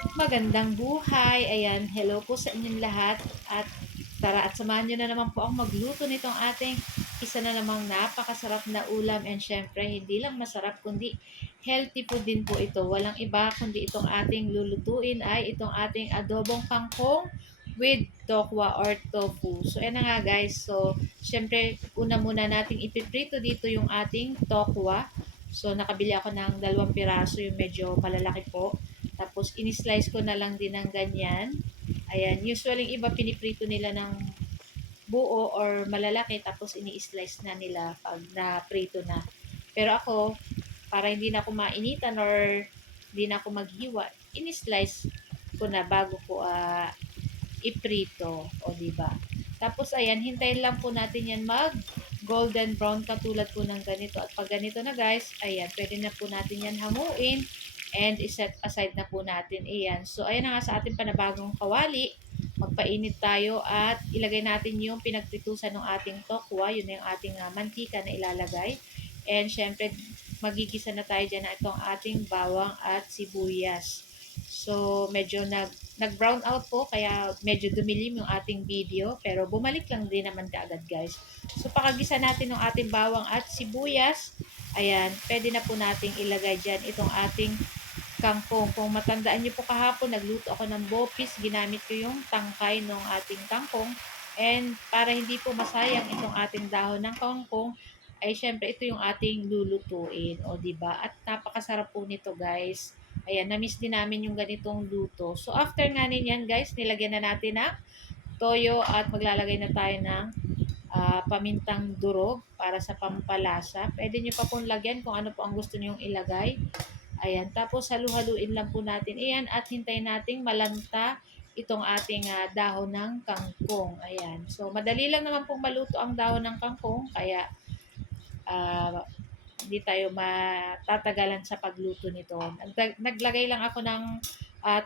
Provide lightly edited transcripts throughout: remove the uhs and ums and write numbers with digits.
Magandang buhay. Ayan, hello po sa inyong lahat. At tara at samahan nyo na naman po ang magluto nitong ating isa na namang napakasarap na ulam. And syempre, hindi lang masarap kundi healthy po din po ito. Walang iba kundi itong ating lulutuin ay itong ating adobong kangkong with tokwa or tofu. So, ayan na nga guys. So, syempre, una muna nating ipiprito dito yung ating tokwa. So, nakabili ako ng 2 piraso, yung medyo malalaki po. Tapos, in-slice ko na lang din ng ganyan. Ayan, usually yung iba piniprito nila ng buo or malalaki, tapos ini-slice na nila pag na-prito na. Pero ako, para hindi na ako mainitan or hindi na ako maghiwa, ini-slice ko na bago ko iprito. O, diba? Tapos, ayan, hintayin lang po natin yan mag golden brown katulad po ng ganito. At pag ganito na guys, ayan, pwede na po natin yan hamuin and iset aside na po natin. Ayan. So, ayan na nga sa ating panabagong kawali. Magpainit tayo at ilagay natin yung pinagpritusan ng ating tokwa. Yun na yung ating mantika na ilalagay. And syempre, magigisa na tayo dyan na itong ating bawang at sibuyas. So, medyo nag-brown out po, kaya medyo dumilim yung ating video. Pero bumalik lang din naman kaagad guys. So, pakagisa natin yung ating bawang at sibuyas. Ayan, pwede na po nating ilagay dyan itong ating kangkong. Kung matandaan niyo po kahapon, nagluto ako ng bopis. Ginamit ko yung tangkay ng ating kangkong. And para hindi po masayang itong ating dahon ng kangkong, ay syempre ito yung ating lulutuin. O, diba? At napakasarap po nito guys. Ayan, na-miss din namin yung ganitong luto. So, after nga ninyan guys, nilagyan na natin ng toyo at maglalagay na tayo ng pamintang durog para sa pampalasa. Pwede nyo pa pong lagyan kung ano po ang gusto nyong ilagay. Ayan, tapos halu-haluin lang po natin iyan at hintayin nating malanta itong ating dahon ng kangkong. Ayan, so madali lang naman pong maluto ang dahon ng kangkong, kaya uh, hindi tayo matatagalan sa pagluto nito. Naglagay lang ako ng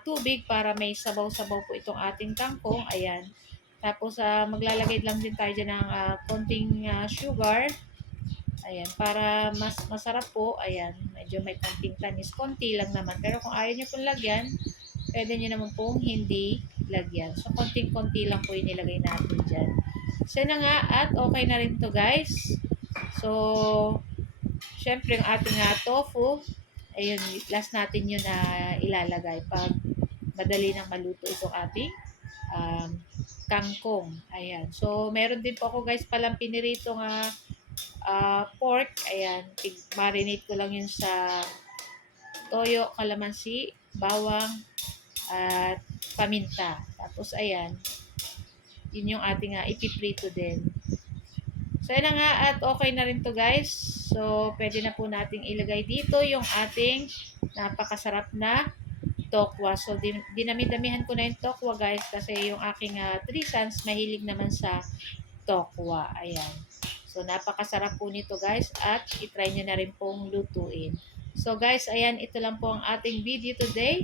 tubig para may sabaw-sabaw po itong ating kangkong. Ayan. Tapos maglalagay lang din tayo dyan ng konting sugar. Ayan, para mas masarap po. Ayan, medyo may konting tamis. Konti lang naman. Pero kung ayaw nyo pong lagyan, pwede nyo naman pong hindi lagyan. So, konting-konti lang po yung nilagay natin dyan. So, na nga. At okay na rin to guys. So, syempre yung ating tofu, ayun, last natin yun na ilalagay pag madali nang maluto itong ating um, kangkong. Ayan. So, meron din po ako guys palang pinirito nga pork. Ayan. Marinate ko lang yun sa toyo, kalamansi, bawang, at paminta. Tapos, ayan. Yun yung ating ipiprito din. So, yun na nga at okay na rin to guys. So, pwede na po nating ilagay dito yung ating napakasarap na tokwa. So, dinami-damihan ko na yung tokwa guys kasi yung aking 3 sons mahilig naman sa tokwa. Ayan. So, napakasarap po nito guys at itry nyo na rin pong lutuin. So, guys, ayan, ito lang po ang ating video today.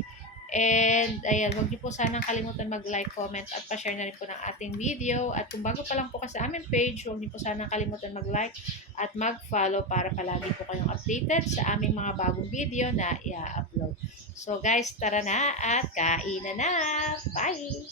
And, ayan, huwag niyo po sanang kalimutan mag-like, comment, at pa-share na rin po ng ating video. At kung bago pa lang po ka sa aming page, huwag niyo po sanang kalimutan mag-like at mag-follow para palagi po kayong updated sa aming mga bagong video na i-upload. So, guys, tara na at kainan na! Bye!